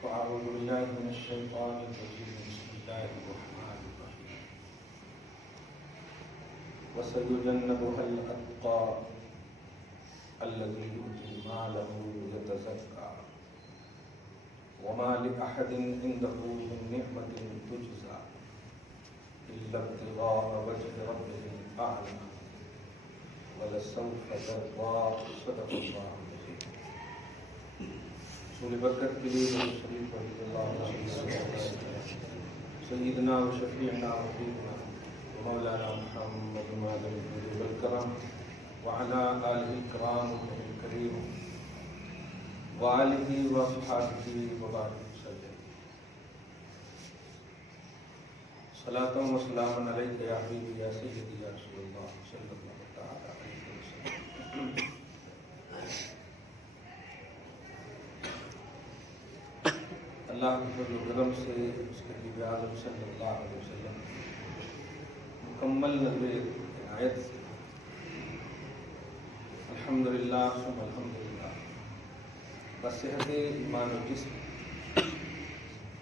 أعوذ بالله من الشيطان الرجيم بسم الله الرحمن الرحيم وسيجنبها الأتقى الذي يؤتي ماله يتزكى وما لأحد عنده من نعمة تجزى إلا ابتغاء وجه ربه الأعلى ولسوف يرضى صدق الله العظيم. رسول برکت کے لیے شریف رضی اللہ عنہ سیدنا و شفیعنا و حبیبنا مولانا محمد والکرم وعلى آلہ الکرام الکریم وآلہ وصحبہ وبارک وسلم. صلاۃ و سلام علیک یا حبیبی یا سیدی یا رسول اللہ صلی اللہ تعالی علیہ وسلم. اللہ کے فضل و کرم سے اس کے حبیب اعظم صلی اللہ علیہ وسلم مکمل نظر عنایت سے الحمدللہ ثم الحمدللہ بصحت ایمان و جسم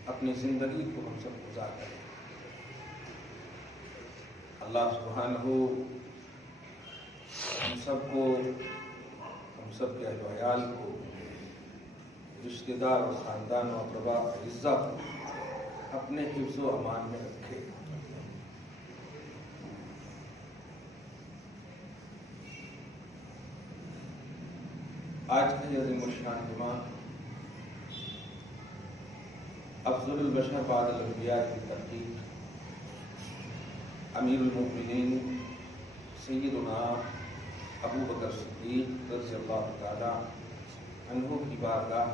اپنی زندگی کو ہم سب گزار کریں. اللہ سبحانہ ہم سب کو، ہم سب کے اہل و عیال کو، رشتہ دار اور خاندان و اقربا اعزا کو اپنے حفظ و امان میں رکھے. آج کا یہ عظیم الشان جمعہ افضل البشر بعد الانبیاء کی تحقیق امیر المؤمنین سیدنا ابو بکر صدیق رضی اللہ تعالی عنہ کی بارگاہ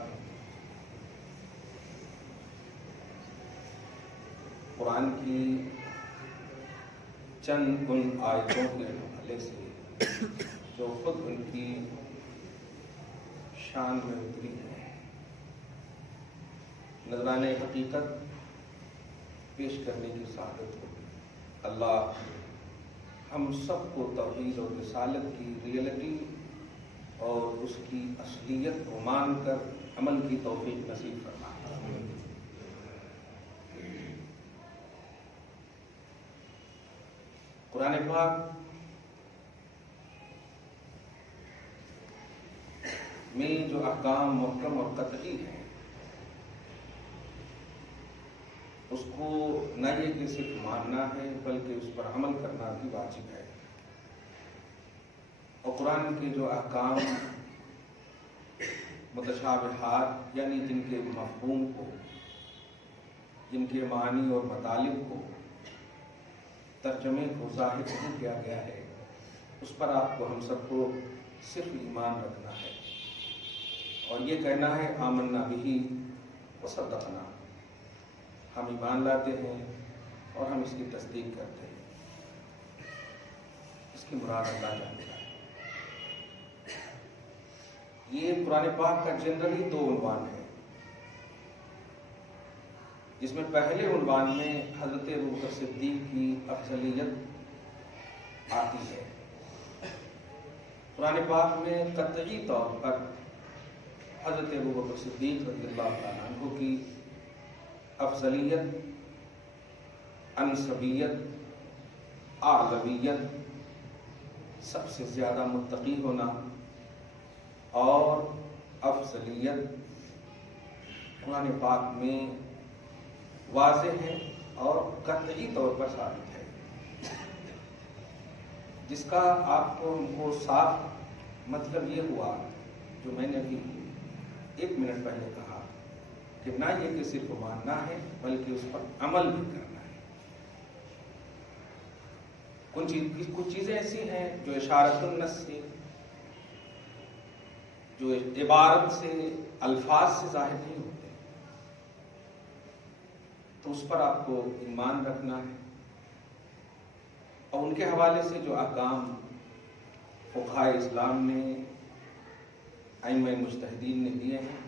قرآن کی چند ان آیتوں کے حوالے سے جو خود ان کی شان میں اتری ہے نذران حقیقت پیش کرنے کی سعادت ہوگی. اللہ ہم سب کو توحید اور رسالت کی ریئلٹی اور اس کی اصلیت کو مان کر عمل کی توفیق نصیب فرمائے. قرآن پاک میں جو احکام محکم اور قطعی ہیں اس کو نہ یہ کہ صرف ماننا ہے بلکہ اس پر عمل کرنا بھی واجب ہے. اور قرآن کے جو احکام متشابہات یعنی جن کے مفہوم کو، جن کے معنی اور مطالب کو، ترجمے کو ظاہر نہیں کیا گیا ہے، اس پر آپ کو ہم سب کو صرف ایمان رکھنا ہے اور یہ کہنا ہے آمنا بہی وصدقنا. ہم ایمان لاتے ہیں اور ہم اس کی تصدیق کرتے ہیں. اس کی مراد اللہ جانتا ہے. یہ قرآن پاک کا جنرلی 2 عنوان ہے، جس میں پہلے عنوان میں حضرت ابوبکر صدیق کی افضلیت آتی ہے. قرآن پاک میں قطعی طور پر حضرت ابوبکر صدیق رضی اللہ تعالیٰ عنہ کی افضلیت، انسبیت، اعلویت، سب سے زیادہ متقی ہونا اور افضلیت قرآن پاک میں واضح ہے اور قطعی طور پر ثابت ہے، جس کا آپ کو ہم کو صاف مطلب یہ ہوا جو میں نے ابھی 1 منٹ پہلے کہا کہ نہ یہ کہ صرف ماننا ہے بلکہ اس پر عمل بھی کرنا ہے. کچھ چیزیں ایسی ہیں جو اشارت النص سے، جو عبارت سے، الفاظ سے ظاہر نہیں ہوتے، تو اس پر آپ کو ایمان رکھنا ہے. اور ان کے حوالے سے جو احکام فقہاء اسلام نے، ائمہ مجتہدین نے دیے ہیں،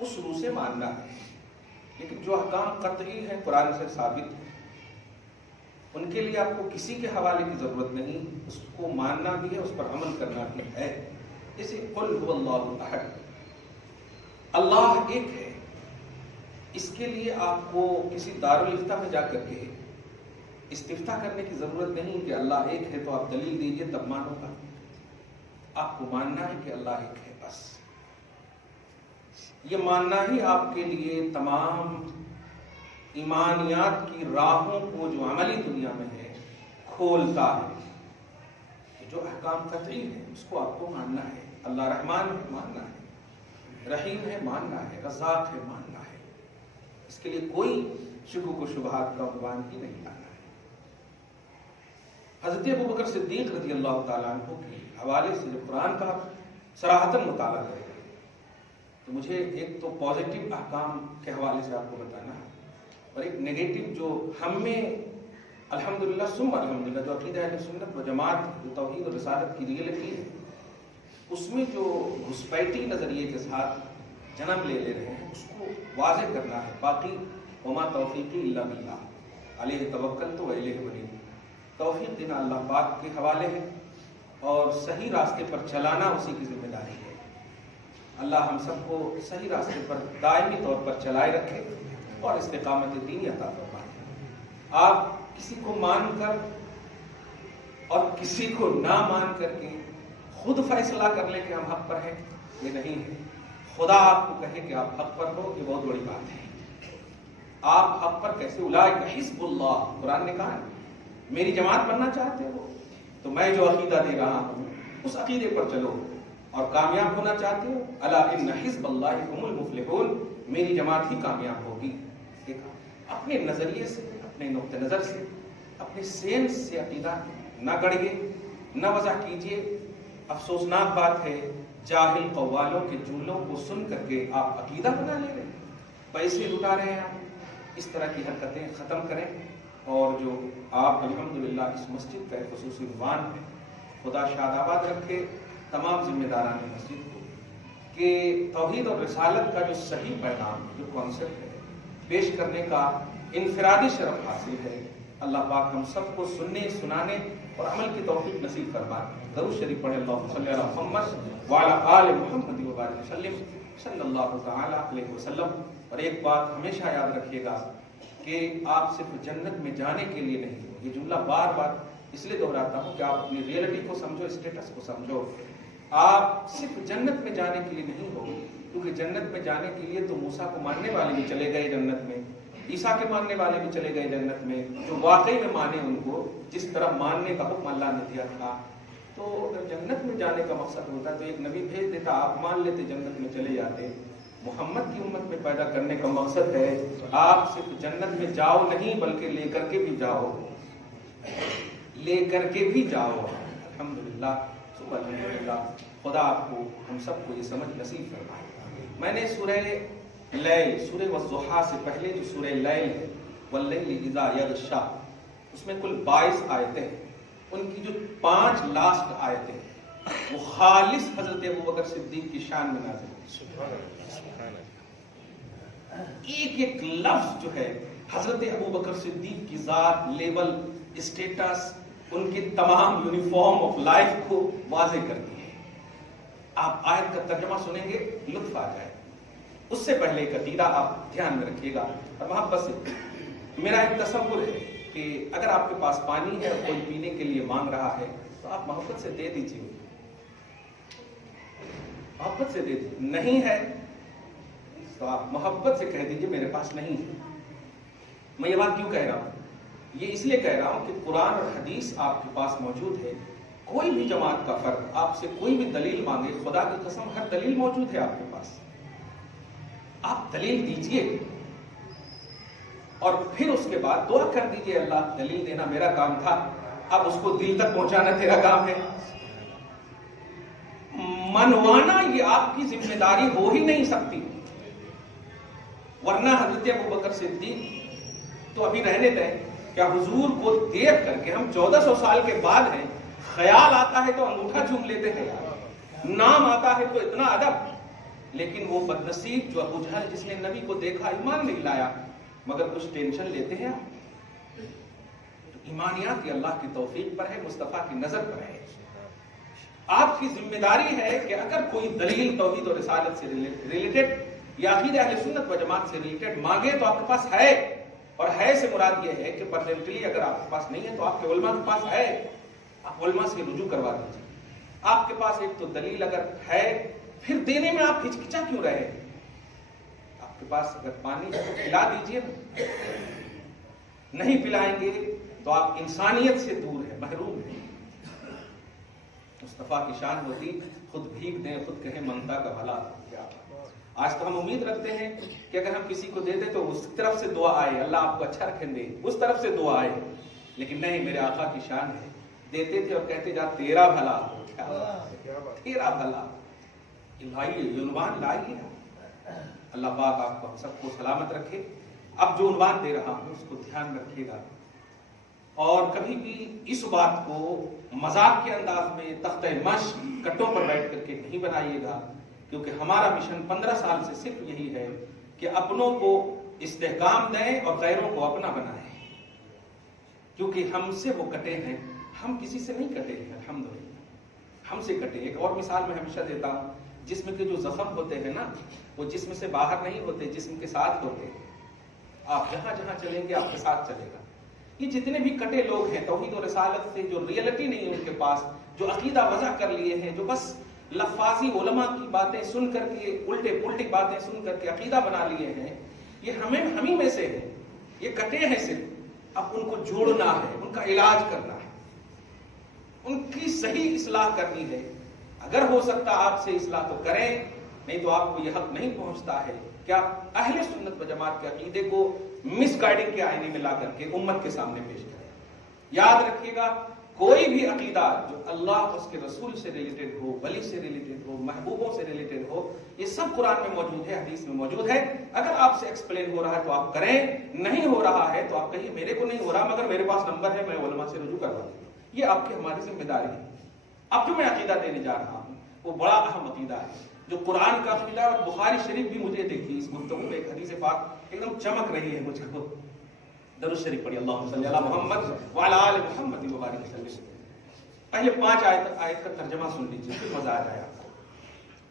اس روح سے ماننا ہے. لیکن جو احکام قطعی ہیں، قرآن سے ثابت ہیں، ان کے لیے آپ کو کسی کے حوالے کی ضرورت نہیں، اس کو ماننا بھی ہے، اس پر عمل کرنا بھی ہے. جیسے قل هو اللہ احد، اللہ ایک ہے، اس کے لیے آپ کو کسی دارالفتہ میں جا کر کے استفتاء کرنے کی ضرورت نہیں کہ اللہ ایک ہے تو آپ دلیل دیجئے تب مانو گا. آپ کو ماننا ہے کہ اللہ ایک ہے بس. یہ ماننا ہی آپ کے لیے تمام ایمانیات کی راہوں کو جو عملی دنیا میں ہے کھولتا ہے. جو احکام قطعی ہے اس کو آپ کو ماننا ہے. اللہ رحمان ہے ماننا ہے, رحیم ہے ماننا ہے, رزاق ہے ماننا ہے. اس کے لیے کوئی شکوک و شبہات کا عنوان ہی نہیں لانا ہے. حضرت ابوبکر صدیق رضی اللہ تعالیٰ عنہ کے حوالے سے جب قرآن کا صراحتاً مطالعہ کریں تو مجھے ایک تو پازیٹیو احکام کے حوالے سے آپ کو بتانا ہے اور ایک نیگیٹو جو ہم میں الحمدللہ ثم الحمدللہ جو عقیدہ اہل سنت و جماعت جو توحید و رسالت کی ریئلٹی ہے اس میں جو گھسپیٹی نظریے کے ساتھ جنم لے رہے ہیں اس کو واضح کرنا ہے. باقی وما توفیقی الا باللہ علیہ توکلت و الیہ انیب. توفیق دینا اللہ پاک کے حوالے ہے اور صحیح راستے پر چلانا اسی کی ذمہ داری ہے. اللہ ہم سب کو صحیح راستے پر دائمی طور پر چلائے رکھے اور استقامت دینی عطا فرمائے. آپ کسی کو مان کر اور کسی کو نہ مان کر کے خود فیصلہ کر لیں کہ ہم حق پر ہیں, یہ نہیں ہے. خدا آپ کو کہے کہ آپ حق پر ہو, یہ بہت بڑی بات ہے. آپ حق پر کیسے؟ اولئک حزب اللہ, قرآن نے کہا میری جماعت بننا چاہتے ہو تو میں جو عقیدہ دے رہا ہوں اس عقیدے پر چلو, اور کامیاب ہونا چاہتے ہو الا ان حزب اللہ هم المفلحون, میری جماعت ہی کامیاب ہوگی. اپنے نظریے سے, اپنے نقطہ نظر سے, اپنے سینس سے عقیدہ نہ گڑھیے, نہ وضع کیجیے. افسوسناک بات ہے جاہل قوالوں کے جملوں کو سن کر کے آپ عقیدہ بنا لے رہے ہیں, پیسے لٹا رہے ہیں. اس طرح کی حرکتیں ختم کریں. اور جو آپ الحمدللہ اس مسجد کا ایک خصوصی عنوان ہے, خدا شاد آباد رکھے تمام ذمہ داران مسجد کو, کہ توحید اور رسالت کا جو صحیح پیغام, جو کانسیپٹ ہے پیش کرنے کا انفرادی شرف حاصل ہے. اللہ پاک ہم سب کو سننے, سنانے اور عمل کی توفیق نصیب فرمائے. درود شریف پڑھیں. اللہم صلی علی محمد وعلی آل محمد وبارک وسلم صلی اللہ تعالی علیہ وسلم. اور ایک بات ہمیشہ یاد رکھیے گا کہ آپ صرف جنت میں جانے کے لیے نہیں ہو. یہ جملہ بار بار اس لیے دہراتا ہوں کہ آپ اپنی ریئلٹی کو سمجھو, اسٹیٹس کو سمجھو. آپ صرف جنت میں جانے کے لیے نہیں ہو, کیونکہ جنت میں جانے کے لیے تو موسیٰ کو ماننے والے بھی چلے گئے جنت میں, عیسیٰ کے ماننے والے بھی چلے گئے جنت میں, جو واقعی میں مانے ان کو جس طرح ماننے کا حکم اللہ نے دیا تھا. تو اگر جنت میں جانے کا مقصد ہوتا تو ایک نبی بھیج دیتا, آپ مان لیتے, جنت میں چلے جاتے. محمد کی امت میں پیدا کرنے کا مقصد ہے آپ صرف جنت میں جاؤ نہیں بلکہ لے کر کے بھی جاؤ, لے کر کے بھی جاؤ. الحمدللہ ثم الحمدللہ. خدا آپ کو ہم سب کو یہ سمجھ نصیب فرمائے. میں نے سورہ لیل, سورہ والضحیٰ سے پہلے جو سورہ لیل ہے, واللیل اذا یغشی, اس میں کل 22 آیتیں ہیں. ان کی جو 5 لاسٹ آیتیں وہ خالص حضرت ابوبکر صدیق کی شان میں نازل ہیں. ایک ایک لفظ جو ہے حضرت ابوبکر صدیق کی ذات, لیول, اسٹیٹس, ان کے تمام یونیفارم آف لائف کو واضح کرتی ہے. آپ آیت کا ترجمہ سنیں گے لطف آ جائے. اس سے پہلے ایک عقیدہ آپ دھیان میں رکھیے گا اور محبت سے. میرا ایک تصور ہے کہ اگر آپ کے پاس پانی ہے اور کوئی پینے کے لیے مانگ رہا ہے تو آپ محبت سے دے دیجیے, محبت سے دے دیجیے. نہیں ہے تو آپ محبت سے کہہ دیجیے میرے پاس نہیں ہے. میں یہ بات کیوں کہہ رہا ہوں؟ یہ اس لیے کہہ رہا ہوں کہ قرآن اور حدیث آپ کے پاس موجود ہے. کوئی بھی جماعت کا فرد آپ سے کوئی بھی دلیل مانگے, خدا کی قسم ہر دلیل موجود ہے آپ کے پاس. آپ دلیل دیجئے اور پھر اس کے بعد دعا کر دیجئے اللہ دلیل دینا میرا کام تھا, اب اس کو دل تک پہنچانا تیرا کام ہے. منوانا یہ آپ کی ذمہ داری ہو ہی نہیں سکتی, ورنہ حضرت ابوبکر صدیق تو ابھی رہنے دیں. کیا حضور کو دیکھ کر کے ہم 1400 سال کے بعد ہیں, خیال آتا ہے تو انگوٹھا چوم لیتے ہیں, نام آتا ہے تو اتنا ادب. لیکن وہ بدنصیب جو ابو جہل جس نے نبی کو دیکھا ایمان نہیں لایا, مگر کچھ ٹینشن لیتے ہیں آپ. تو ایمانیات یہ اللہ کی توفیق پر ہے, مصطفیٰ کی نظر پر ہے. آپ کی ذمہ داری ہے کہ اگر کوئی دلیل توحید اور رسالت سے ریلیٹڈ یہ عقیدہ اہل سنت و جماعت سے ریلیٹڈ مانگے تو آپ کے پاس ہے، اور ہے سے مراد یہ ہے کہ پرزینٹلی اگر آپ کے پاس نہیں ہے تو آپ کے علماء کے پاس ہے، آپ علماء سے رجوع کروا دیجیے۔ آپ کے پاس ایک تو دلیل اگر ہے، پھر دینے میں آپ ہچکچا کیوں رہے؟ آپ کے پاس اگر پانی ہے تو پلا دیجیے، نہیں پلائیں گے تو آپ انسانیت سے دور ہیں، محروم ہیں۔ مصطفیٰ کی شان ہوتی خود بھیگ دیں، خود کہیں منگتا کا بھلا۔ آج تو ہم امید رکھتے ہیں کہ اگر ہم کسی کو دے دیں تو اس طرف سے دعا آئے، اللہ آپ کو اچھا رکھیں دے، اس طرف سے دعا آئے، لیکن نہیں، میرے آقا کی شان ہے، دیتے تھے اور کہتے جا تیرا بھلا ہو، تیرا بھلا، لائیے عنوان لائیے۔ اللہ پاک آپ کو ہم سب کو سلامت رکھے۔ اب جو عنوان دے رہا ہوں اس کو دھیان رکھیے گا، اور کبھی بھی اس بات کو مذاق کے انداز میں تختہ مشق کٹوں پر بیٹھ کر کے نہیں بنائیے گا، کیونکہ ہمارا مشن 15 سال سے صرف یہی ہے کہ اپنوں کو استحکام دیں اور غیروں کو اپنا بنائیں، کیونکہ ہم سے وہ کٹے ہیں، ہم کسی سے نہیں کٹے ہیں، الحمدللہ ہم سے کٹے۔ ایک اور مثال میں ہمیشہ دیتا ہوں، جسم کے جو زخم ہوتے ہیں نا، وہ جسم سے باہر نہیں ہوتے، جسم کے ساتھ ہوتے ہیں۔ آپ جہاں جہاں چلیں گے آپ کے ساتھ چلے گا۔ یہ جتنے بھی کٹے لوگ ہیں توحید و رسالت سے جو ریئلٹی نہیں ہے ان کے پاس، جو عقیدہ وضع کر لیے ہیں، جو بس لفاظی علماء کی باتیں سن کر کے، الٹے پلٹی باتیں سن کر کے عقیدہ بنا لیے ہیں، یہ ہم ہی میں سے ہیں، یہ کٹے ہیں صرف۔ اب ان کو جوڑنا ہے، ان کا علاج کرنا ہے، ان کی صحیح اصلاح کرنی ہے۔ اگر ہو سکتا آپ سے اصلاح تو کریں، نہیں تو آپ کو یہ حق نہیں پہنچتا ہے کہ آپ اہل سنت و جماعت کے عقیدے کو مس گائیڈنگ کے آئینے میں لا کر کے امت کے سامنے پیش کریں۔ یاد رکھیے گا، کوئی بھی عقیدہ جو اللہ اور اس کے رسول سے ریلیٹڈ ہو، ولی سے ریلیٹڈ ہو، محبوبوں سے ریلیٹڈ ہو، یہ سب قرآن میں موجود ہے، حدیث میں موجود ہے۔ اگر آپ سے ایکسپلین ہو رہا ہے تو آپ کریں، نہیں ہو رہا ہے تو آپ کہیے میرے کو نہیں ہو رہا، مگر میرے پاس نمبر ہے، میں علماء سے رجوع کروا دوں۔ یہ آپ کی ہماری ذمہ داری ہے۔ اب جو میں عقیدہ دینے جا رہا ہوں وہ بڑا اہم عقیدہ ہے، جو قرآن کا عقیدہ ہے، اور بخاری شریف بھی مجھے دیکھیے اس گفتگو میں ایک حدیث پاک ایک دم چمک رہی ہے مجھ کو۔ درود شریف پڑھی، اللہم صلی علی محمد وعلی آل محمد وبارک وسلم۔ پہلے 5 آیت کا ترجمہ سن لیجیے، پھر مزہ آ جائے آپ کو۔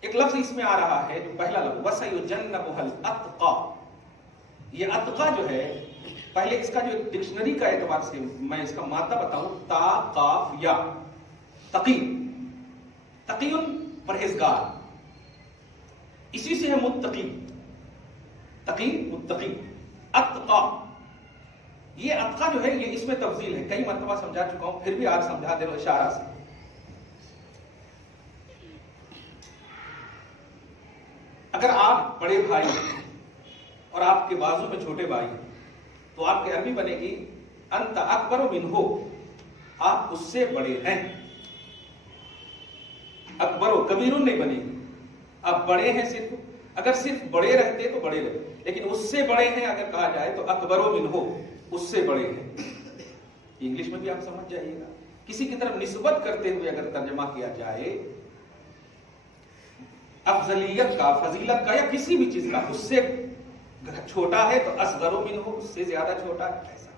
ایک لفظ اس میں آ رہا ہے، جو پہلا لفظ وَسَيُجَنَّبُهَا الْأَتْقَى، یہ اتقا جو ہے، پہلے اس کا جو ڈکشنری کا اعتبار سے میں اس کا مادہ بتاؤں، تا قاف یا، تقی، تقیٌ پرہیزگار، اسی سے ہے متقی، تقی متقی، اتقا۔ یہ اتقا جو ہے یہ اس میں تفضیل ہے، کئی مرتبہ سمجھا چکا ہوں، پھر بھی آج سمجھا دے رہا ہوں اشارہ سے۔ اگر آپ بڑے بھائی اور آپ کے بازو میں چھوٹے بھائی تو آپ کی عربی بنے گی انت اکبر منہ، آپ اس سے بڑے ہیں۔ اکبر و کبیر نہیں بنے گی، آپ بڑے ہیں صرف، اگر صرف بڑے رہتے تو بڑے رہتے، لیکن اس سے بڑے ہیں اگر کہا جائے تو اکبر و منہ، اس سے بڑے ہیں۔ انگلش میں بھی آپ سمجھ جائیے گا، کسی کی طرف نسبت کرتے ہوئے اگر ترجمہ کیا جائے افضلیت کا، فضیلت کا، یا کسی بھی چیز کا، اس سے چھوٹا ہے تو اصغر منہ، اس سے زیادہ چھوٹا ہے، ایسا۔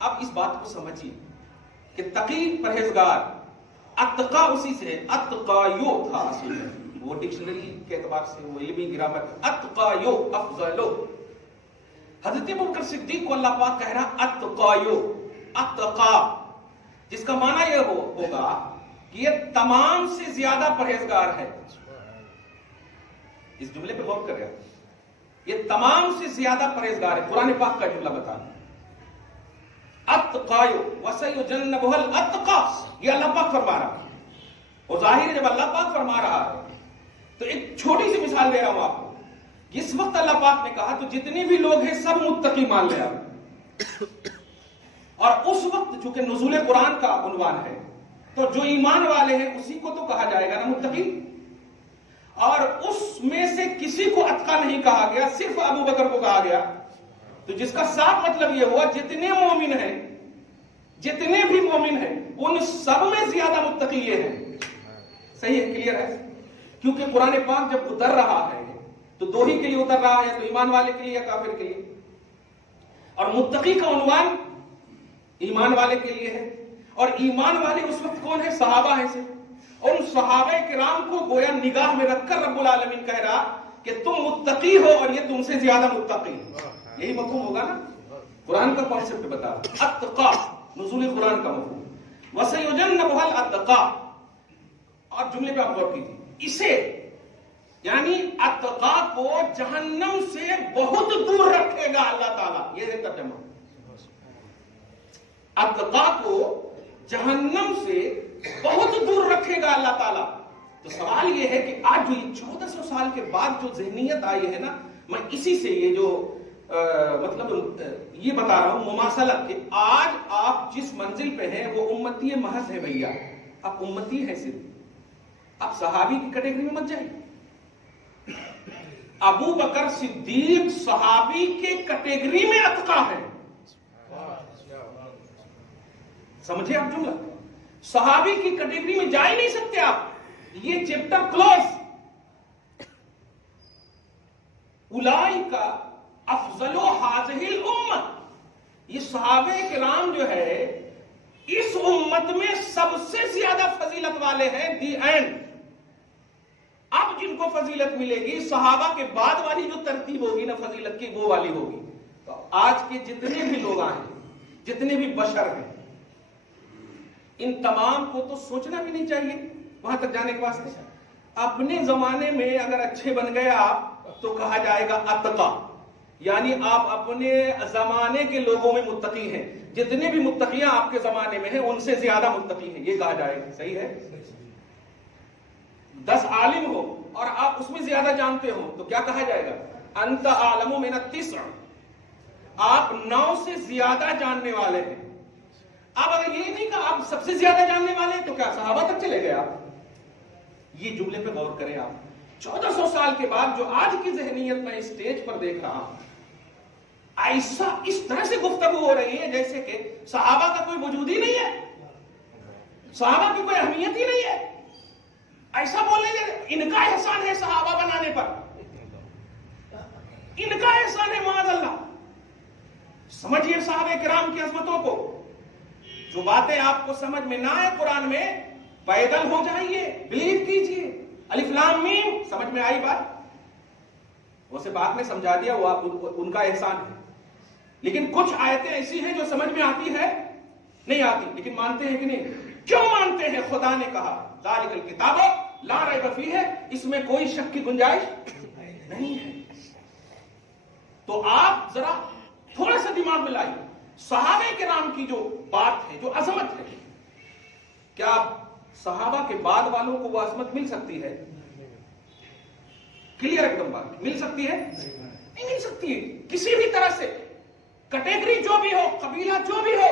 اب اس بات کو سمجھیے کہ تقی پرہیزگار، اتقا اسی سے، اتقایو تھا اصل میں، وہ ڈکشنری کے اعتبار سے، وہ علمی گرامر، اتقایو افضلو۔ حضرت ابوبکر صدیق کو اللہ پاک کہہ رہا اتقایو، اتقا، جس کا معنی یہ ہوگا کہ یہ تمام سے زیادہ پرہیزگار ہے۔ اس جملے پہ غور کریں، یہ تمام سے زیادہ پرہیزگار ہے، قرآن پاک کا جملہ بتانا۔ اتقایو وسیجنبها الاتقا، یہ اللہ پاک فرما رہا ہے، اور ظاہر ہے جب اللہ پاک فرما رہا ہے تو ایک چھوٹی سی مثال دے رہا ہوں آپ کو۔ جس وقت اللہ پاک نے کہا تو جتنے بھی لوگ ہیں سب متقی مان لے آپ، اور اس وقت چونکہ نزول قرآن کا عنوان ہے تو جو ایمان والے ہیں اسی کو تو کہا جائے گا نا متقی، اور اس میں سے کسی کو اتقا نہیں کہا گیا، صرف ابو بکر کو کہا گیا۔ تو جس کا صاف مطلب یہ ہوا جتنے مومن ہیں، جتنے بھی مومن ہیں ان سب میں زیادہ متقی یہ ہیں۔ صحیح ہے، کلیئر ہے؟ کیونکہ قرآن پاک جب اتر رہا ہے تو دو ہی کے لیے اتر رہا ہے، تو ایمان والے کے لیے یا کافر کے لیے، اور متقی کا عنوان ایمان والے کے لیے ہے، اور ایمان والے اس وقت کون ہے؟ صحابہ ہیں صرف۔ اور ان صحابہ کرام کو گویا نگاہ میں رکھ کر رب العالمین کہہ رہا کہ تم متقی ہو اور یہ تم سے زیادہ متقی، یہی مفہوم ہوگا نا؟ قرآن کا کانسیپٹ بتا رہا، اتقا نزول قرآن کا مفہوم، وَسَيُجَنَّبُهَا الْأَتْقَى، اور جملے پہ آپ غور کیجیے، اسے یعنی اتقا کو جہنم سے بہت دور رکھے گا اللہ تعالیٰ، یہ ہے ترجمہ، اتقا کو جہنم سے بہت دور رکھے گا اللہ تعالیٰ۔ تو سوال یہ ہے کہ آج جو 1400 سال کے بعد جو ذہنیت آئی ہے نا، میں اسی سے یہ جو مطلب یہ بتا رہا ہوں مماثلت، کہ آج آپ جس منزل پہ ہیں وہ امتی محض ہے بھیا، آپ امتی ہیں صرف، آپ صحابی کی کیٹیگری میں مت جائیں۔ ابو بکر صدیق صحابی کے کیٹیگری میں اتقا ہے، سمجھے آپ جملہ؟ صحابی کی کیٹیگری میں جا ہی نہیں سکتے آپ، یہ چیپٹر کلوز۔ اولئک افضل ھذہ الامہ، یہ صحابہ کرام جو ہے اس امت میں سب سے زیادہ فضیلت والے ہیں، دی اینڈ۔ اب جن کو فضیلت ملے گی صحابہ کے بعد والی جو ترتیب ہوگی نا فضیلت کی، وہ والی ہوگی۔ تو آج کے جتنے بھی لوگ ہیں، جتنے بھی بشر ہیں، ان تمام کو تو سوچنا بھی نہیں چاہیے وہاں تک جانے کے واسطے۔ اپنے زمانے میں اگر اچھے بن گئے آپ تو کہا جائے گا اتقا، یعنی آپ اپنے زمانے کے لوگوں میں متقی ہیں، جتنے بھی متقیاں آپ کے زمانے میں ہیں ان سے زیادہ متقی ہیں، یہ کہا جائے گا، صحیح ہے؟ 10 عالم ہو اور آپ اس میں زیادہ جانتے ہو تو کیا کہا جائے گا؟ انت عالم من التسع، آپ 9 سے زیادہ جاننے والے ہیں۔ اب اگر یہ نہیں کہ آپ سب سے زیادہ جاننے والے ہیں تو کیا صحابہ تک چلے گئے آپ؟ یہ جملے پہ غور کریں آپ۔ 1400 سال کے بعد جو آج کی ذہنیت میں اسٹیج پر دیکھ رہا ہوں، ایسا اس طرح سے گفتگو ہو رہی ہے جیسے کہ صحابہ کا کوئی وجود ہی نہیں ہے، صحابہ کی کوئی اہمیت ہی نہیں ہے، ایسا بولیں گے ان کا احسان ہے صحابہ بنانے پر، ان کا احسان ہے معاذ اللہ۔ سمجھیے صحابہ کرام کی عظمتوں کو، جو باتیں آپ کو سمجھ میں نہ آئے قرآن میں، پیدل ہو جائیے، بلیو کیجئے، الف لام میم، سمجھ میں آئی بات، اسے بعد میں سمجھا دیا، وہ ان کا احسان ہے۔ لیکن کچھ آیتیں ایسی ہیں جو سمجھ میں آتی ہے نہیں آتی، لیکن مانتے ہیں کہ نہیں؟ کیوں مانتے ہیں؟ خدا نے کہا ذالک الکتاب لا ریب فیہ، اس میں کوئی شک کی گنجائش نہیں ہے۔ تو آپ ذرا تھوڑا سا دماغ میں لائیے، صحابہ کرام کی جو بات ہے، جو عظمت ہے، کیا صحابہ کے بعد والوں کو وہ عظمت مل سکتی ہے؟ کلیئر ایک دم بات، مل سکتی ہے؟ نہیں مل سکتی ہے کسی بھی طرح سے، کیٹیگری جو بھی ہو، قبیلہ جو بھی ہو۔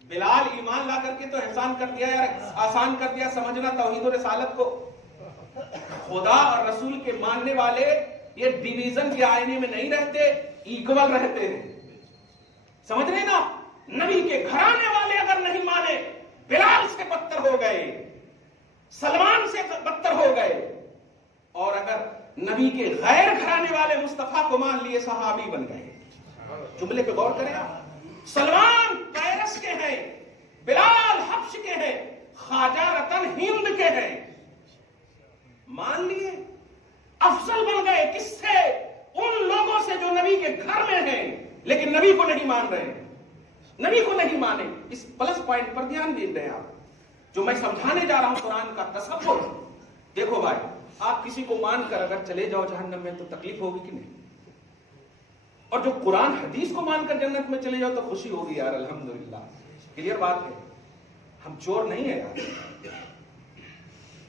بلال ایمان لا کر کے تو احسان کر دیا یار، آسان کر دیا سمجھنا توحید و رسالت کو۔ خدا اور رسول کے ماننے والے یہ ڈویژن کے آئینے میں نہیں رہتے، ایکول رہتے ہیں، سمجھ رہے نا؟ نبی کے گھرانے والے اگر نہیں مانے، بلال سے بدتر ہو گئے، سلمان سے بدتر ہو گئے، اور اگر نبی کے غیر گھرانے والے مصطفیٰ کو مان لیے، صحابی بن گئے۔ جملے پہ غور کریں آپ، سلمان کیرس کے ہیں، بلال حبش کے ہیں، خواجہ رتن ہند کے ہیں، مان لیے، افضل بن گئے۔ کس سے؟ ان لوگوں سے جو نبی کے گھر میں ہیں لیکن نبی کو نہیں مان رہے ہیں، نبی کو نہیں مانے۔ اس پلس پوائنٹ پر دھیان دے رہے ہیں آپ، جو میں سمجھانے جا رہا ہوں قرآن کا تصور۔ دیکھو بھائی، آپ کسی کو مان کر اگر چلے جاؤ جہنم میں تو تکلیف ہوگی کہ نہیں؟ اور جو قرآن حدیث کو مان کر جنت میں چلے جاؤ تو خوشی ہوگی یار، الحمدللہ۔ کلیئر بات ہے، ہم چور نہیں ہیں یار۔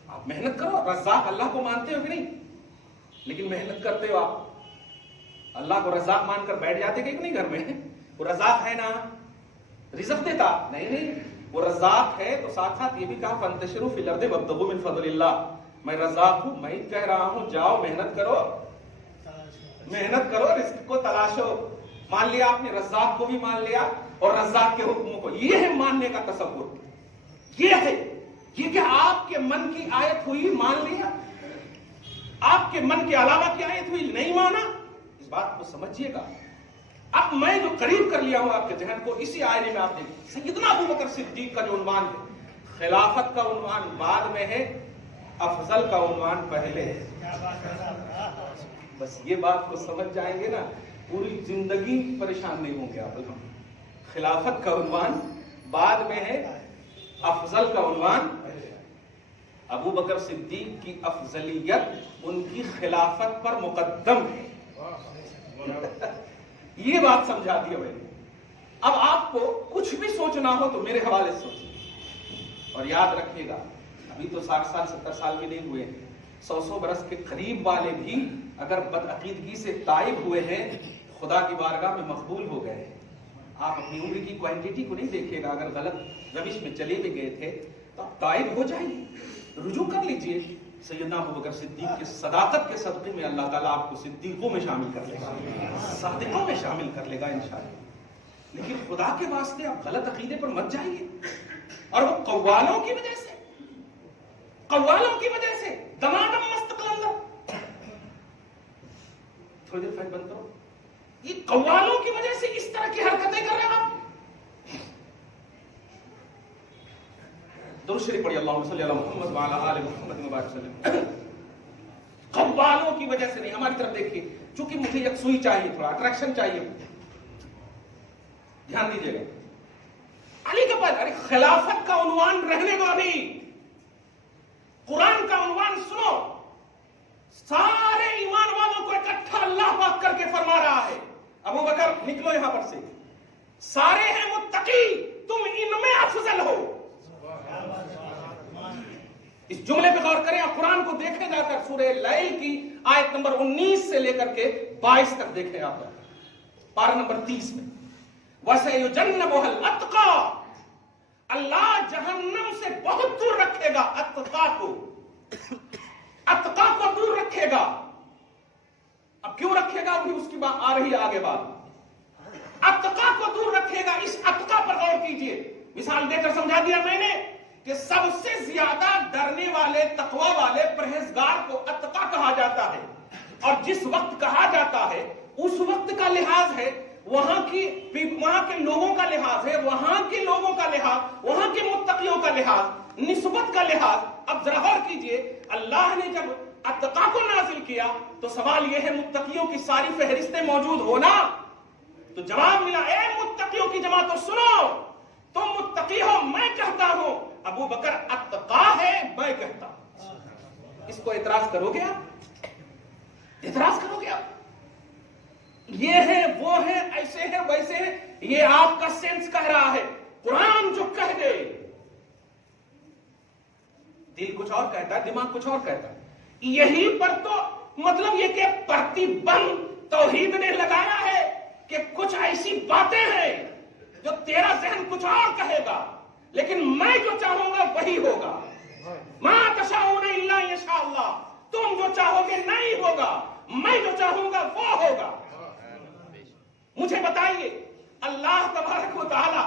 آپ محنت کرو، رزاق اللہ کو مانتے ہو کہ نہیں؟ لیکن محنت کرتے ہو آپ، اللہ کو رزاق مان کر بیٹھ جاتے کہ نہیں گھر میں؟ وہ رزاق ہے نا، رزق دیتا نہیں، وہ رزاق ہے تو ساتھ ساتھ یہ بھی کہا فانتشروا فی الارض وابتغوا من فضل اللہ، میں رزاق ہوں، میں کہہ رہا ہوں جاؤ محنت کرو، محنت کرو، رزق کو تلاشو۔ مان لیا آپ نے، رزاق کو بھی مان لیا اور رزاق کے حکموں کو، یہ ہے ماننے کا تصور، یہ ہے۔ یہ کہ آپ کے من کی آیت ہوئی مان لیا، آپ کے من کے علاوہ کی آیت ہوئی نہیں مانا، اس بات کو سمجھیے گا۔ اب میں جو قریب کر لیا ہوں آپ کے ذہن کو، اسی آئینے میں آپ دیکھیں، سیدنا ابو بکر صدیق کا جو عنوان ہے، خلافت کا عنوان بعد میں ہے، افضل کا عنوان پہلے ہے۔ بس یہ بات کو سمجھ جائیں گے نا، پوری زندگی پریشان نہیں ہوں گے آپ لوگ. خلافت کا عنوان بعد میں ہے، افضل کا عنوان. ابو بکر صدیق کی افضلیت ان کی خلافت پر مقدم ہے. یہ بات سمجھا دی میں نے. اب آپ کو کچھ بھی سوچنا ہو تو میرے حوالے سے سوچیے، اور یاد رکھیے گا ابھی تو 60 سال 70 سال بھی نہیں ہوئے، 100 برس کے قریب والے بھی اگر بدعقیدگی سے تائب ہوئے ہیں خدا کی بارگاہ میں مقبول ہو گئے. آپ اپنی عمر کی کوانٹٹی کو نہیں دیکھیے گا، اگر غلط روش میں چلے بھی گئے تھے تو آپ تائب ہو جائیے، رجوع کر لیجئے. سیدنا ابو بکر صدیق کی صداقت کے صدقے میں اللہ تعالیٰ آپ کو صدیقوں میں شامل کر لے گا، صادقوں میں شامل کر لے گا انشاءاللہ. لیکن خدا کے واسطے آپ غلط عقیدے پر مت جائیے. اور وہ قوالوں کی وجہ سے دمادم مستقل تھوڑی دیر فائد بند کرو، یہ قوالوں کی وجہ سے اس طرح کی حرکتیں کر رہے ہیں آپ. درود شریف پڑھیے، اللہم صلی علی محمد وعلی آل محمد وبارک وسلم. قوالوں کی وجہ سے نہیں. ہماری طرف دیکھیے، چونکہ مجھے یکسوئی چاہیے، تھوڑا اٹریکشن چاہیے. دھیان دیجیے گا، علی کے پاس ارے خلافت کا عنوان رہنے دو. ابھی قرآن کا عنوان سنو، سارے ایمان والوں کو اکٹھا اللہ پاک کر کے فرما رہا ہے. ابو بکر نکلو یہاں پر سے، سارے ہیں متقی، تم ان میں افضل ہو. اس جملے پہ غور کریں، آپ قرآن کو دیکھیں جا کر. سورہ لیل کی آیت نمبر 19 سے لے کر کے 22 تک دیکھیں آپ، پارہ نمبر 30 میں. وَسَيُجَنَّبُهَا الْأَتْقَى، اللہ جہنم سے بہت دور رکھے گا. اتقا کو دور رکھے گا. اب کیوں رکھے گا ابھی اس کی بات آ رہی ہے آگے بات. اتقا کو دور رکھے گا. اس اتقا پر غور کیجئے. مثال دے کر سمجھا دیا میں نے کہ سب سے زیادہ ڈرنے والے، تقوی والے، پرہیزگار کو اتقا کہا جاتا ہے. اور جس وقت کہا جاتا ہے اس وقت کا لحاظ ہے، وہاں کے لوگوں کا لحاظ ہے، وہاں کے لوگوں کا لحاظ، وہاں کے متقیوں کا لحاظ، نسبت کا لحاظ. اب ذرا غور کیجئے، اللہ نے جب اتقا کو نازل کیا تو سوال یہ ہے متقیوں کی ساری فہرستیں موجود ہونا؟ تو جواب ملا، اے متقیوں کی جماعتوں سنو، تم متقی ہو، میں کہتا ہوں ابو بکر اتقا ہے، میں کہتا ہوں. اس کو اعتراض کرو گے آپ؟ اعتراض کرو گے آپ؟ یہ ہے، وہ ہے، ایسے ہے، ویسے ہے، یہ آپ کا سینس کہہ رہا ہے. قرآن جو کہہ دے، دل کچھ اور کہتا ہے، دماغ کچھ اور کہتا ہے. یہی پر تو مطلب یہ کہ پرتیبند توحید نے لگایا ہے کہ کچھ ایسی باتیں ہیں جو تیرا ذہن کچھ اور کہے گا، لیکن میں جو چاہوں گا وہی ہوگا. ما تشاءون الا ان شاء اللہ، تم جو چاہو گے نہیں ہوگا، میں جو چاہوں گا وہ ہوگا. مجھے بتائیے، اللہ تبارک و تعالی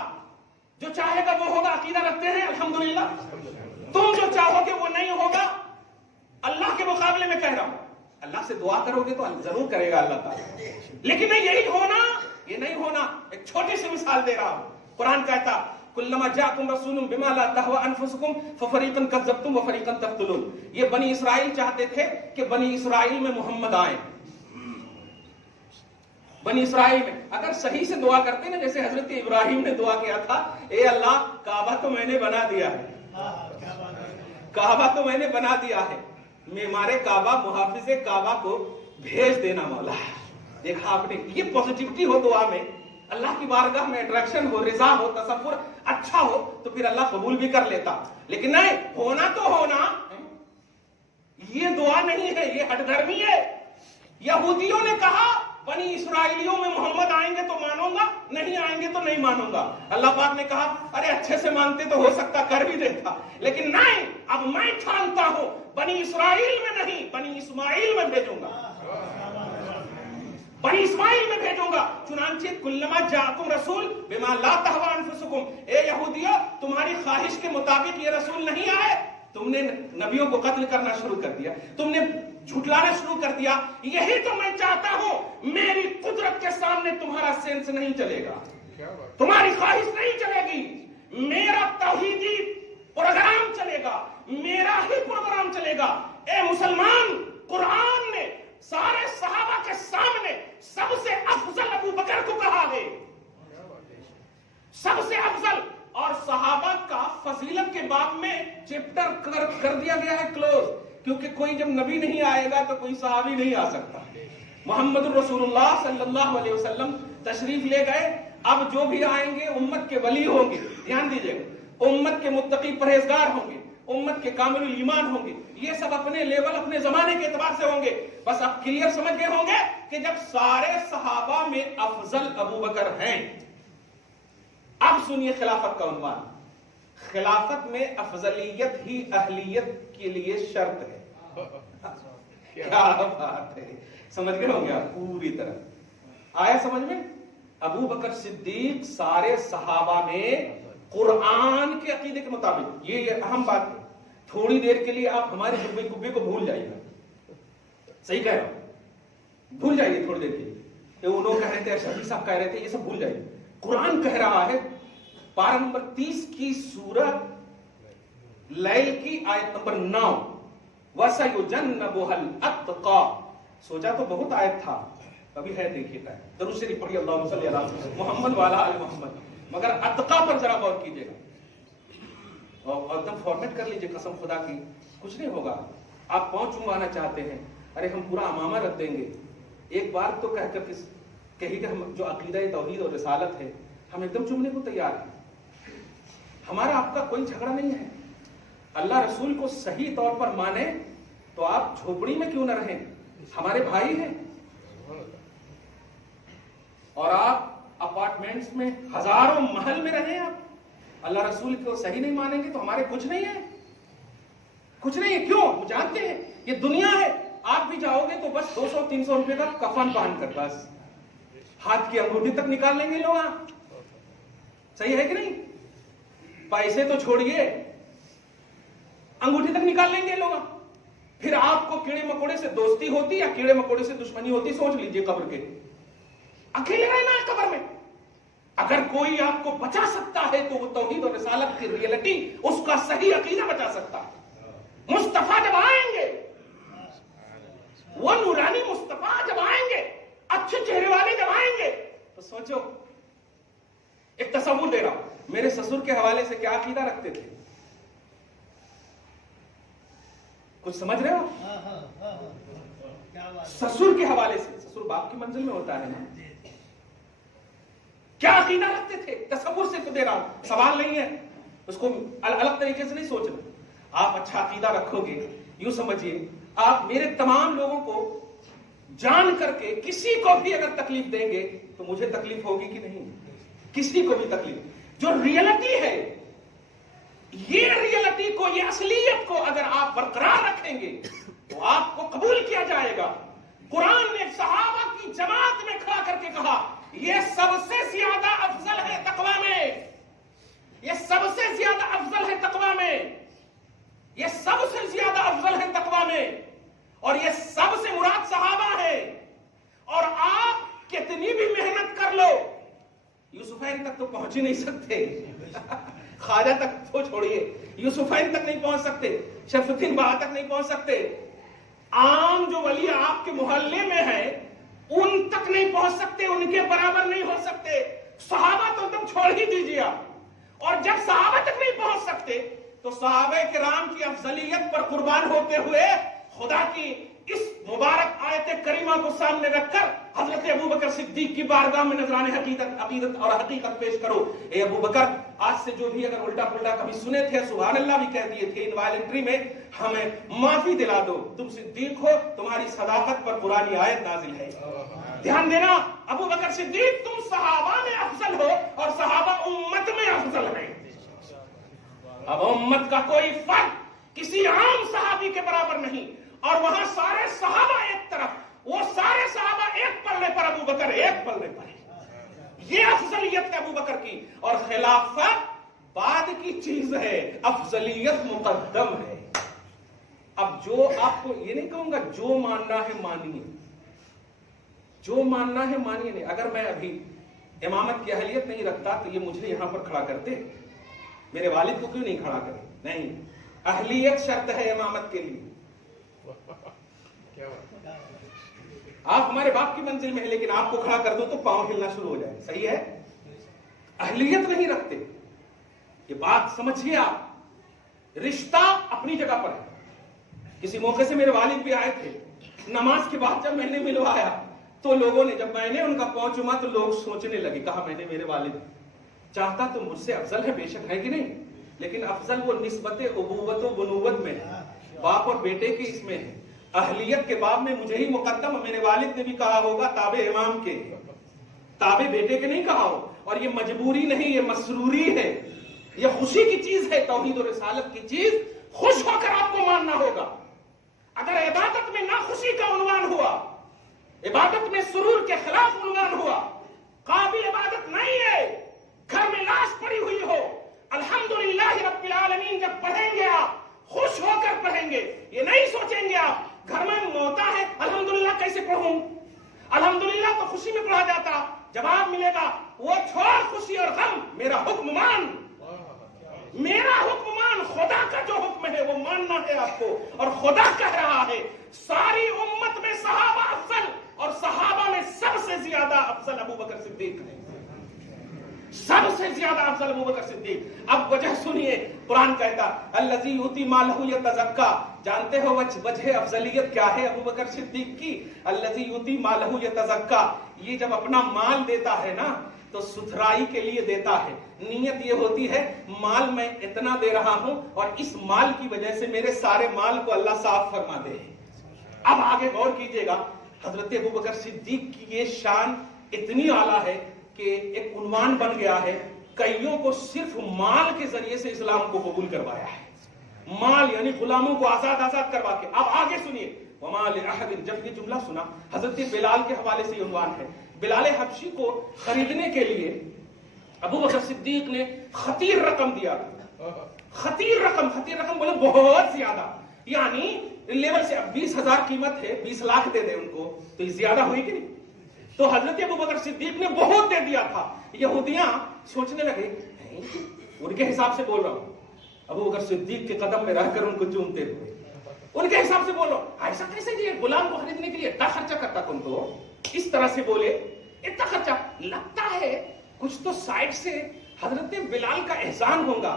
جو چاہے گا وہ ہوگا، عقیدہ رکھتے ہیں الحمدللہ. تم جو چاہو گے وہ نہیں ہوگا. اللہ کے مقابلے میں کہہ رہا ہوں، اللہ سے دعا کرو گے تو ضرور کرے گا اللہ تعالی، لیکن یہی ہونا، یہ نہیں ہونا. ایک چھوٹی سی مثال دے رہا ہوں. قرآن کہتا کلما جاءکم رسول بما لا تهوى انفسکم ففریقا کذبتم وفریقا تقتلون. یہ بنی اسرائیل چاہتے تھے کہ بنی اسرائیل میں محمد آئے. بنی اسرائیل میں اگر صحیح سے دعا کرتے نا، جیسے حضرت ابراہیم نے دعا کیا تھا، اے اللہ کعبہ تو میں نے بنا دیا ہے، کعبہ تو میں نے بنا دیا ہے، معمار کعبہ، محافظ کعبہ کو بھیج دینا مولا. دیکھا آپ نے، یہ پوزیٹیوٹی ہو دعا میں، اللہ کی بارگاہ میں اٹریکشن ہو، رضا ہو، تصور اچھا ہو تو پھر اللہ قبول بھی کر لیتا. لیکن نہیں، ہونا تو ہونا، یہ دعا نہیں ہے، یہ ہٹ دھرمی ہے. یہودیوں نے کہا بنی اسرائیلیوں میں محمد آئیں گے تو مانوں گا، نہیں آئیں گے تو نہیں مانوں گا. اللہ پاک نے کہا ارے اچھے سے مانتے تو ہو سکتا کر بھی دیتا، لیکن نہیں، اب میں ٹھانتا ہوں بنی اسرائیل میں نہیں، بنی اسماعیل میں بھیجوں گا، بنی اسماعیل میں بھیجوں گا. چنانچہ کلما جاءکم رسول بما لا تهوى انفسکم، اے یہودیو تمہاری خواہش کے مطابق یہ رسول نہیں آئے، تم نے نبیوں کو قتل کرنا شروع کر دیا، تم نے جھٹلانا شروع کر دیا. یہی تو میں چاہتا ہوں، میری قدرت کے سامنے تمہارا سینس نہیں چلے گا، تمہاری خواہش نہیں چلے گی، میرا توحیدی پروگرام چلے گا، میرا ہی پروگرام چلے گا. اے مسلمان، قرآن نے سارے صحابہ کے سامنے سب سے افضل ابو بکر کو کہا ہے، سب سے افضل. اور صحابہ کا فضیلت کے باب میں چیپٹر کر دیا گیا ہے کلوز، کیونکہ کوئی جب نبی نہیں آئے گا تو کوئی صحابی نہیں آ سکتا. محمد الرسول اللہ صلی اللہ علیہ وسلم تشریف لے گئے، اب جو بھی آئیں گے امت کے ولی ہوں گے. دھیان دیجئے گا، امت کے متقی پرہیزگار ہوں گے، امت کے کامل الایمان ہوں گے. یہ سب اپنے لیول اپنے زمانے کے اعتبار سے ہوں گے. بس اب کلیئر سمجھ گئے ہوں گے کہ جب سارے صحابہ میں افضل ابو بکر ہیں. اب سنیے خلافت کا عنوان. خلافت میں افضلیت ہی اہلیت کے لیے شرط ہے. کیا بات ہے، سمجھ گئے ہوں گے آپ پوری طرح. آیا سمجھ میں؟ ابو بکر صدیق سارے صحابہ میں قرآن کے عقیدے کے مطابق. یہ اہم بات ہے. تھوڑی دیر کے لیے آپ ہمارے جبے کبے کو بھول جائیے گا. صحیح کہہ رہا ہوں، بھول جائیے تھوڑی دیر کے لیے. یہ انہوں کہہ رہے تھے، شفیع صاحب کہہ رہے تھے، یہ سب بھول جائیے. قرآن کہہ رہا ہے پارہ نمبر 30 کی سورہ لیل کی آیت نمبر 9، وَسَيُجَنَّبُهَا الْأَتْقَى. سوچا تو بہت آیت تھا، ابھی ہے دیکھیے گا. درود شریف پڑھیے، اللہم صلی علی محمد وعلی آل محمد. مگر اتقا پر ذرا غور کیجیے گا اور ایک دم فارمیٹ کر لیجیے قسم خدا کی. کچھ نہیں ہوگا. آپ پاؤں چموانا چاہتے ہیں، ارے ہم پورا امامہ رکھ دیں گے. ایک بار تو کہہ کر کہی کہ ہم جو عقیدہ توحید اور رسالت ہے ہم ایک دم چومنے کو تیار ہیں. ہمارا آپ کا کوئی جھگڑا نہیں ہے. اللہ رسول کو صحیح طور پر مانے تو آپ جھوپڑی میں کیوں نہ رہیں، ہمارے بھائی ہیں. اور آپ اپارٹمنٹس میں ہزاروں محل میں رہیں، آپ اللہ رسول کو صحیح نہیں مانیں گے تو ہمارے کچھ نہیں ہے، کچھ نہیں ہے. کیوں؟ وہ جانتے ہیں یہ دنیا ہے. آپ بھی جاؤ گے تو بس 200-300 روپے کا کفن پہن کر بس ہاتھ کی انگوٹھی تک نکال لیں گے لوگ. صحیح ہے کہ نہیں؟ پیسے تو چھوڑیے، انگوٹھی تک نکال لیں گے لوگ. پھر آپ کو کیڑے مکوڑے سے دوستی ہوتی یا کیڑے مکوڑے سے دشمنی ہوتی، سوچ لیجئے. قبر کے اکیلے رہنا ہے قبر میں. اگر کوئی آپ کو بچا سکتا ہے تو وہ توحید اور رسالت کی ریئلٹی، اس کا صحیح عقیدہ بچا سکتا ہے. مصطفیٰ جب آئیں گے، وہ نورانی مصطفیٰ جب آئیں گے، اچھے چہرے والے جب آئیں گے، تو سوچو. ایک تصور دے رہا ہوں، میرے سسر کے حوالے سے کیا عقیدہ رکھتے تھے، کچھ سمجھ رہے ہو؟ سسر کے حوالے سے، سسر باپ کی منزل میں ہوتا ہے نا، کیا عقیدہ رکھتے تھے؟ تصور سے دے رہا ہوں، سوال نہیں ہے، اس کو الگ طریقے سے نہیں سوچنا. آپ اچھا عقیدہ رکھو گے، یوں سمجھیے آپ میرے تمام لوگوں کو جان کر کے کسی کو بھی اگر تکلیف دیں گے تو مجھے تکلیف ہوگی کہ نہیں؟ کسی کو بھی تکلیف. جو ریئلٹی ہے، یہ ریئلٹی کو، یہ اصلیت کو اگر آپ برقرار رکھیں گے تو آپ کو قبول کیا جائے گا. قرآن نے صحابہ کی جماعت میں کھڑا کر کے کہا یہ سب سے زیادہ افضل ہے تقوی میں، یہ سب سے زیادہ افضل ہے تقوی میں، یہ سب سے زیادہ افضل ہے تقوی میں. اور یہ سب سے مراد صحابہ ہے. اور آپ کتنی بھی محنت کر لو یوسفین تک تو پہنچ ہی نہیں سکتے. خواجہ تک تو چھوڑیے، یوسفین تک نہیں پہنچ سکتے، شرف الدین بہا تک نہیں پہنچ سکتے. عام جو ولی آپ کے محلے میں ہیں ان تک نہیں پہنچ سکتے، ان کے برابر نہیں ہو سکتے. صحابہ تو تم چھوڑ ہی دیجیے آپ. اور جب صحابہ تک نہیں پہنچ سکتے تو صحابہ کرام کی افضلیت پر قربان ہوتے ہوئے خدا کی اس مبارک آیت کریمہ کو سامنے رکھ کر حضرت ابو بکر صدیق کی بارگاہ میں نذران حقیقت عقیدت اور حقیقت پیش کرو. اے ابو بکر، آج سے جو بھی اگر الٹا پلٹا کبھی سنے تھے، سبحان اللہ بھی کہہ دیے تھے انوائلنٹری میں، ہمیں معافی دلا دو. تم صدیق ہو، تمہاری صداقت پر قرآن آیت نازل ہے. دھیان دینا، ابو بکر صدیق تم صحابہ میں افضل ہو اور صحابہ امت میں افضل ہیں. اب امت کا کوئی فرق کسی عام صحابی کے برابر نہیں. اور وہاں سارے صحابہ ایک طرف، وہ سارے صحابہ ایک پلے پر، ابو بکر ایک پلے پر. یہ افضلیت ہے ابو بکر کی. اور خلافت بعد کی چیز ہے، افضلیت مقدم ہے. اب جو آپ کو یہ نہیں کہوں گا جو ماننا ہے مانیے، جو ماننا ہے مانیے نہیں. اگر میں ابھی امامت کی اہلیت نہیں رکھتا تو یہ مجھے یہاں پر کھڑا کرتے، میرے والد کو کیوں نہیں کھڑا کرے؟ نہیں، اہلیت شرط ہے امامت کے لیے. آپ ہمارے باپ کی منزل میں ہیں لیکن آپ کو کھڑا کر دو تو پاؤں ہلنا شروع ہو جائے. صحیح ہے؟ اہلیت نہیں رکھتے. یہ بات سمجھیے آپ. رشتہ اپنی جگہ پر ہے. کسی موقع سے میرے والد بھی آئے تھے. نماز کے بعد جب میں نے ملوایا تو لوگوں نے, جب میں نے ان کا پاؤں چوما تو لوگ سوچنے لگے, کہا میں نے میرے والد چاہتا تو مجھ سے افضل ہے, بے شک ہے کہ نہیں, لیکن افضل وہ نسبت ابوت و بنوت میں ہے, باپ اور بیٹے کے اس میں ہے. اہلیت کے باب میں مجھے ہی مقدم. میرے والد نے بھی کہا ہوگا تابع امام کے, تابع بیٹے کے نہیں کہا ہو. اور یہ مجبوری نہیں, یہ مسروری ہے, یہ خوشی کی چیز ہے. توحید و رسالت کی چیز خوش ہو کر آپ کو ماننا ہوگا. اگر عبادت میں ناخوشی کا عنوان ہوا, عبادت میں سرور کے خلاف عنوان ہوا, قابل عبادت نہیں ہے, گھر میں لاش پڑی ہوئی ہو, الحمدللہ رب العالمین جب پڑھیں گے آپ خوش ہو کر پڑھیں گے. یہ نہیں سوچیں گے آپ گھر میں موتا ہے الحمدللہ کیسے پڑھوں, الحمدللہ تو خوشی میں پڑھا جاتا. جواب ملے گا وہ چھوڑ خوشی اور غم, میرا حکم مان, میرا حکم مان. خدا کا جو حکم ہے وہ ماننا ہے آپ کو. اور خدا کہہ رہا ہے ساری امت میں صحابہ افضل, اور صحابہ میں سب سے زیادہ افضل ابو بکر صدیق ہے, سب سے زیادہ افضل ابو بکر صدیق. اب وجہ سنیے, قرآن کہتا الذی یؤتی مالہ یتزکا. جانتے ہو وجہ افضلیت کیا ہے ابو بکر صدیق کی؟ الذی یؤتی مالہ یتزکا. یہ جب اپنا مال دیتا ہے نا تو ستھرائی کے لیے دیتا ہے. نیت یہ ہوتی ہے مال میں اتنا دے رہا ہوں اور اس مال کی وجہ سے میرے سارے مال کو اللہ صاف فرما دے. اب آگے غور کیجئے گا, حضرت ابو بکر صدیق کی یہ شان اتنی اعلیٰ ہے کہ ایک عنوان بن گیا ہے. کئیوں کو صرف مال کے ذریعے سے اسلام کو قبول کروایا ہے. مال یعنی غلاموں کو آزاد کروا کے. اب آگے سنیے, وما لأحد. جب یہ جملہ سنا حضرت بلال کے حوالے سے یہ عنوان ہے. بلال حبشی کو خریدنے کے لیے ابو بکر صدیق نے خطیر رقم دیا تھا. خطیر رقم بولے بہت زیادہ, یعنی لیول سے. اب 20,000 قیمت ہے, 20 لاکھ دے دیں ان کو تو یہ زیادہ ہوئی کہ نہیں؟ تو حضرت ابو بکر صدیق نے بہت دے دیا تھا. یہودیاں سوچنے لگے, ان کے حساب سے بول رہا ہوں, ابو بکر صدیق کے قدم میں رہ کر ان کو چومتے ہوئے, ان کے حساب سے بول رہا ہوں, ایسا کیسے دیے غلام کو خریدنے کے لیے اتنا خرچہ کرتا تم تو, اس طرح سے بولے اتنا خرچہ. لگتا ہے کچھ تو سائڈ سے حضرت بلال کا احسان ہوگا.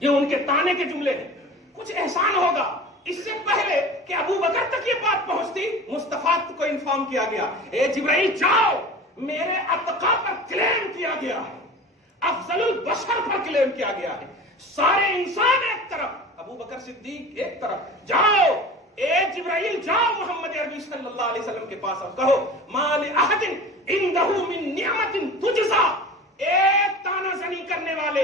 یہ ان کے تانے کے جملے ہیں, کچھ احسان ہوگا. اس سے پہلے کہ ابو بکر تک یہ بات پہنچتی, مصطفیٰ کو انفارم کیا گیا, اے جبرائیل جاؤ, میرے اتقا پر کلیم کیا گیا ہے, افضل البشر پر کلیم کیا گیا ہے. سارے انسان ایک طرف, ابو بکر صدیق ایک طرف. جاؤ اے جبرائیل جاؤ محمد عربی صلی اللہ علیہ وسلم کے پاس, اور کہو ما لأحد عنده من نعمت تجزا. ایک تانا زنی کرنے والے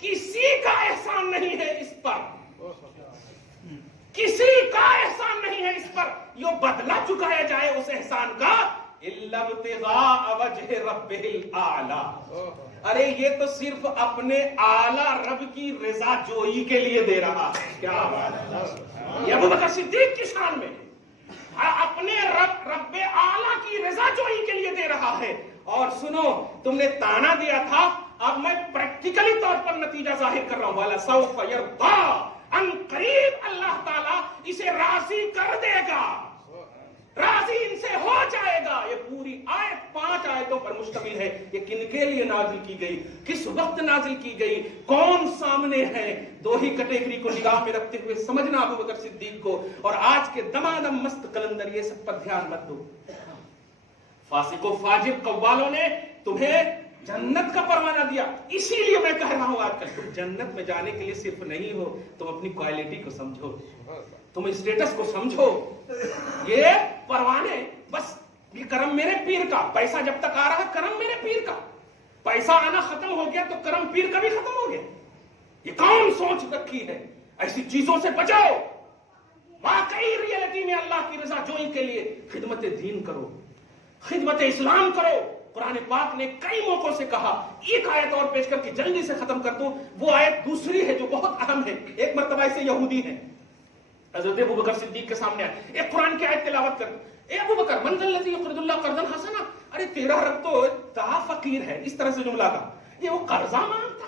کسی کا احسان نہیں ہے اس پر, کسی کا احسان نہیں ہے اس پر, یہ بدلہ چکایا جائے اس احسان کا. الا ابتغاء وجہ ربہ الاعلی. ارے یہ تو صرف اپنے اعلیٰ رب کی رضا جوئی کے لیے دے رہا ہے. کیا بات ہے, یہ ابو بکر صدیق کی شان میں اپنے رب اعلیٰ کی رضا جوئی کے لیے دے رہا ہے. اور سنو, تم نے تانا دیا تھا, اب میں پریکٹیکلی طور پر نتیجہ ظاہر کر رہا ہوں. وَلَسَوْفَ يَرْضَىٰ. ان قریب اللہ تعالیٰ اسے راضی کر دے گا, راضی ان سے ہو جائے گا. یہ پوری آیت 5 آیتوں پر مشتمل ہے. یہ کن کے لیے نازل کی گئی, کس وقت نازل کی گئی, کون سامنے ہے, دو ہی کیٹیگری کو نگاہ میں رکھتے ہوئے سمجھنا ابو بکر صدیق کو. اور آج کے دمادم مست کلندر یہ سب پر دھیان مت دو. فاسق و فاجر قوالوں نے تمہیں جنت کا پروانہ دیا, اسی لیے میں کہہ رہا ہوں آج کل تم جنت میں جانے کے لیے صرف نہیں ہو, تم اپنی کوالٹی کو سمجھو, تم اسٹیٹس کو سمجھو. یہ پروانے بس یہ کرم میرے پیر کا, پیسہ جب تک آ رہا ہے کرم میرے پیر کا, پیسہ آنا ختم ہو گیا تو کرم پیر کا بھی ختم ہو گیا. یہ کون سوچ رکھی ہے؟ ایسی چیزوں سے بچاؤ. واقعی ریئلٹی میں اللہ کی رضا جوئی کے لیے خدمت دین کرو, خدمت اسلام کرو. قرآن پاک نے کئی موقعوں سے کہا. ایک آیت اور پیش کر کے جلدی سے ختم کر دوں, وہ آیت دوسری ہے جو بہت اہم ہے. ایک مرتبہ اسے یہودی ہے حضرت ابو بکر صدیق کے سامنے آئے, ایک قرآن کی آیت تلاوت کر, اے ابو بکر من ذا الذی یقرض اللہ قرضا حسنا. ارے تیرا رب تو تا فقیر ہے, اس طرح سے جملہ کا, یہ وہ قرضہ مانگتا.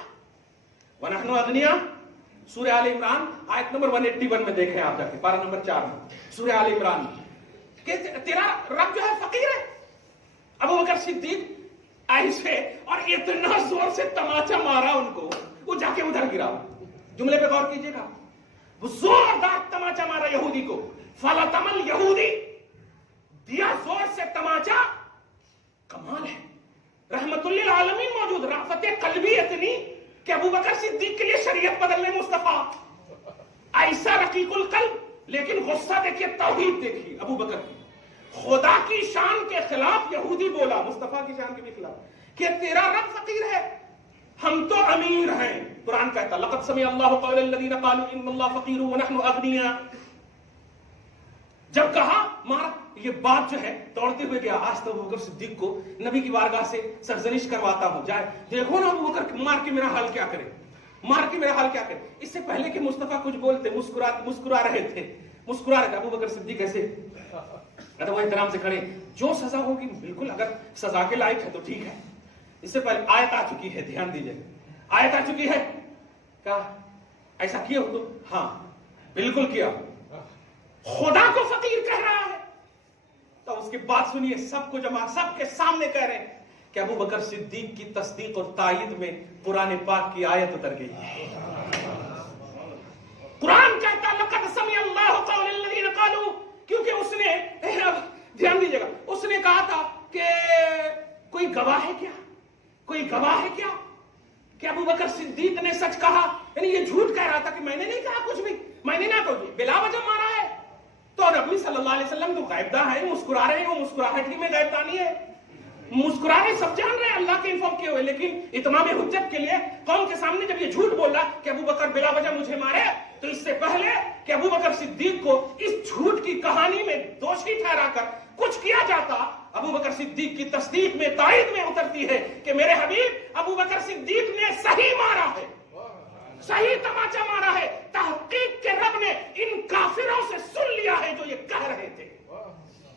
ونحن اغنیاء, سورہ آل عمران آیت نمبر 181 میں دیکھیں آپ جا کے، پارہ نمبر 4 میں سورہ آل عمران کہ تیرا رب جو ہے فقیر ہے. ابو بکر صدیق ایسے اور اتنا زور سے تماچا مارا ان کو، وہ جا کے ادھر گرا. جملے پہ غور کیجئے گا، وہ زوردار تماچا مارا یہودی کو. فلطم الیہودی، دیا زور سے تماچا. کمال ہے، رحمت للعالمین موجود، رافت قلبی اتنی کہ ابو بکر صدیق کے لیے شریعت بدلنے مصطفیٰ. ایسا رقیق القلب، لیکن غصہ دیکھیے، توحید دیکھیے ابو بکر کی. خدا کی شان کے خلاف یہودی بولا، مصطفیٰ کی شان کے بھی خلاف، کہ تیرا رب فقیر ہے، ہم تو امیر ہیں. قرآن کہتا لقد سمع اللہ قول الذین قالوا ان اللہ فقیر ونحن اغنیاء. جب کہا مار، یہ بات جو ہے دوڑتے ہوئے گیا. آج تو ابو بکر صدیق کو نبی کی بارگاہ سے سرزنش کرواتا ہوں، جائے دیکھو نا ابو بکر مار کے میرا حال کیا کرے، مار کے میرا حال کیا کرے. اس سے پہلے کہ مصطفیٰ کچھ بولتے مسکرا رہے تھے. ابو بکر صدیق ایسے وہ احترام سے کھڑے. جو سزا ہوگی بالکل، اگر سزا کے لائق ہے تو ٹھیک ہے. اس سے پہلے آیت آ چکی ہے، دھیان دیجئے، آیت آ چکی ہے. کہا ایسا کیا ہو تو؟ ہاں بالکل کیا. خدا کو فقیر کہہ رہا ہے. تو اس کی بات سنیے، سب کو جمع، سب کے سامنے کہہ رہے ہیں کہ ابو بکر صدیق کی تصدیق اور تائید میں قرآن پاک کی آیت اتر گئی. قرآن کہتا لقد سمع اللہ قول الذین قالوا، کیونکہ اس نے، دھیان دیجیے گا، اس نے کہا تھا کہ کوئی گواہ ہے کیا، کوئی گواہ ہے کیا کہ ابو بکر صدیق نے سچ کہا. یعنی یہ جھوٹ کہہ رہا تھا کہ میں نے نہیں کہا کچھ بھی، میں نے نہ کوئی بلا وجہ مارا ہے. تو نبی صلی اللہ علیہ وسلم تو غائب داں ہے، مسکرا رہے ہیں، وہ مسکراہٹ ہی میں غائب دانی ہے. مسکرا رہے، سب جان رہے ہیں اللہ کے انفارم کیے ہوئے. لیکن اتمام حجت کے لیے قوم کے سامنے جب یہ جھوٹ بول رہا کہ ابو بکر بلا وجہ مجھے مارے، تو اس سے پہلے کہ ابو بکر صدیق کو اس جھوٹ کی کہانی میں دوشی ٹھہرا کر کچھ کیا جاتا، ابو بکر صدیق کی تصدیق میں، تائید میں اترتی ہے کہ میرے حبیب ابو بکر صدیق نے صحیح مارا ہے، صحیح تماچا مارا ہے. تحقیق کے رب نے ان کافروں سے سن لیا ہے جو یہ کہہ رہے تھے.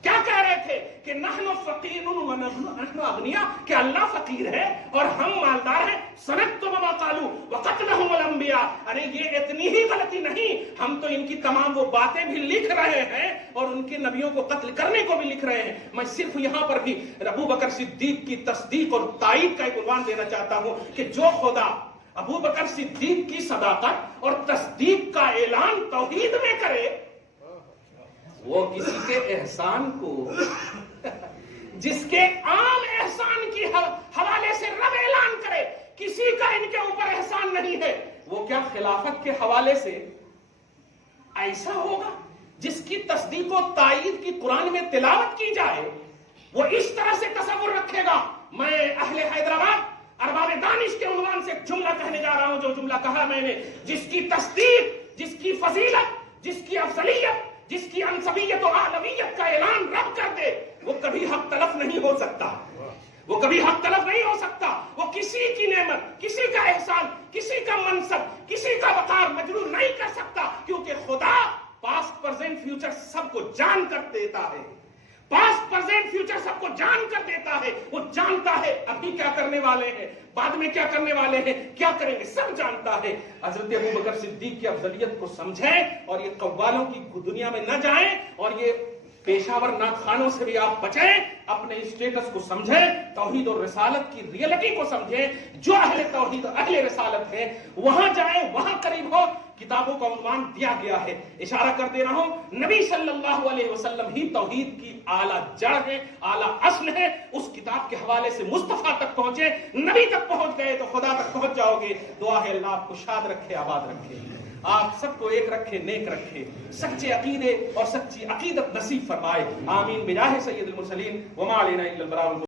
کیا کہہ رہے تھے؟ کہ نحن فقیر ونحن اغنیاء، کہ اللہ فقیر ہے اور ہم مالدار ہیں. سنکتب ما قالوا وقتلهم الانبیاء. ارے یہ اتنی ہی غلطی نہیں، ہم تو ان کی تمام وہ باتیں بھی لکھ رہے ہیں اور ان کے نبیوں کو قتل کرنے کو بھی لکھ رہے ہیں. میں صرف یہاں پر بھی ابو بکر صدیق کی تصدیق اور تائید کا ایک عنوان دینا چاہتا ہوں کہ جو خدا ابو بکر صدیق کی صداقت اور تصدیق کا اعلان توحید میں کرے، وہ کسی کے احسان کو، جس کے عام احسان کی حوالے سے رب اعلان کرے کسی کا ان کے اوپر احسان نہیں ہے، وہ کیا خلافت کے حوالے سے ایسا ہوگا جس کی تصدیق و تائید کی قرآن میں تلاوت کی جائے، وہ اس طرح سے تصور رکھے گا. میں اہل حیدرآباد ارباب دانش کے عنوان سے ایک جملہ کہنے جا رہا ہوں، جو جملہ کہا میں نے، جس کی تصدیق، جس کی فضیلت، جس کی افضلیت، جس کی انصبیت و اعلویت کا اعلان رب کر دے، وہ کبھی حق تلف نہیں ہو سکتا، وہ کبھی حق تلف نہیں ہو سکتا. وہ کسی کی نعمت، کسی کا احسان، کسی کا منصب، کسی کا وقار مجروح نہیں کر سکتا، کیونکہ خدا پاسٹ پریزنٹ فیوچر سب کو جان کر دیتا ہے. پاسٹ پریزنٹ فیوچر سب کو جان کر دیتا ہے. وہ جانتا ہے ابھی کیا کرنے والے ہیں، بعد میں کیا کرنے والے ہیں، کیا کریں گے، سب جانتا ہے. حضرت ابو بکر صدیق کی افضلیت کو سمجھیں اور یہ قوالوں کی دنیا میں نہ جائیں اور یہ پیشاور ناخوانوں سے بھی آپ بچیں. اپنے اسٹیٹس کو سمجھیں، توحید اور رسالت کی ریئلٹی کو سمجھیں. جو اہل توحید اہل رسالت ہیں وہاں جائیں، وہاں قریب ہو. کتابوں کا عنوان دیا گیا ہے، اشارہ کر دے رہا ہوں، نبی صلی اللہ علیہ وسلم ہی توحید کی اعلیٰ جڑ ہے، اعلیٰ اصل ہے. اس کتاب کے حوالے سے مصطفیٰ تک پہنچے، نبی تک پہنچ گئے تو خدا تک پہنچ جاؤ گے. دعا ہے اللہ آپ کو شاد رکھے، آباد رکھے، آپ سب کو ایک رکھے، نیک رکھے، سچے عقیدے اور سچی عقیدت نصیب فرمائے. آمین بجاہ سید المرسلین وما علینا الا البلاغ.